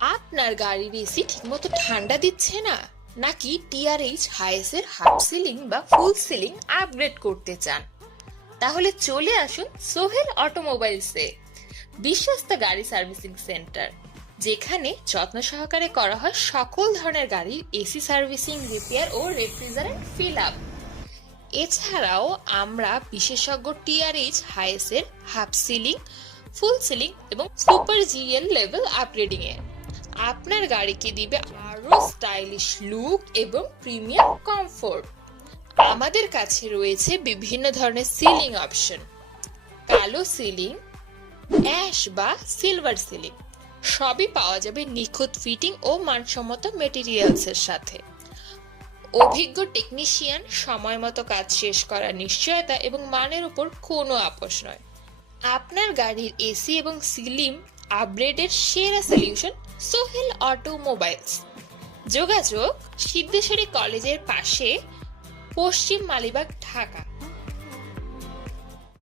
আপনার গাড়ির এসি ঠিকমতো ঠান্ডা দিচ্ছে না, নাকি টিআরএইচ হাইসের হাফ সিলিং বা ফুল সিলিং আপগ্রেড করতে চান? তাহলে চলে আসুন সোহেল অটোমোবাইলসে, বিশ্বস্ত গাড়ি সার্ভিসিং সেন্টার, যেখানে যত্ন সহকারে করা হয় সকল ধরনের গাড়ির এসি সার্ভিসিং, রিপেয়ার ও রেফ্রিজারেন্ট ফিল আপ। এছাড়াও আমরা বিশেষজ্ঞ টিআরএইচ হাইসের হাফ সিলিং, ফুল সিলিং এবং সুপার জিএল লেভেল আপগ্রেডিং এ আপনার গাড়িকে দিবে আরো স্টাইলিশ লুক এবং প্রিমিয়াম কমফোর্ট। আমাদের কাছে রয়েছে বিভিন্ন ধরনের সিলিং অপশন: কালো সিলিং, অ্যাশ বা সিলভার সিলিং, সবই পাওয়া যাবে নিখুঁত ফিটিং ও মানসম্মত মেটেরিয়ালস এর সাথে। অভিজ্ঞ টেকনিশিয়ান, সময় মতো কাজ শেষ করার নিশ্চয়তা এবং মানের উপর কোনো আপোষ নয়। আপনার গাড়ির এসি এবং সিলিং আপগ্রেডের সেরা সলিউশন সোহেল অটোমোবাইলস। যোগাযোগ সিদ্ধেশ্বরী কলেজের পাশে, পশ্চিম মালিবাগ, ঢাকা।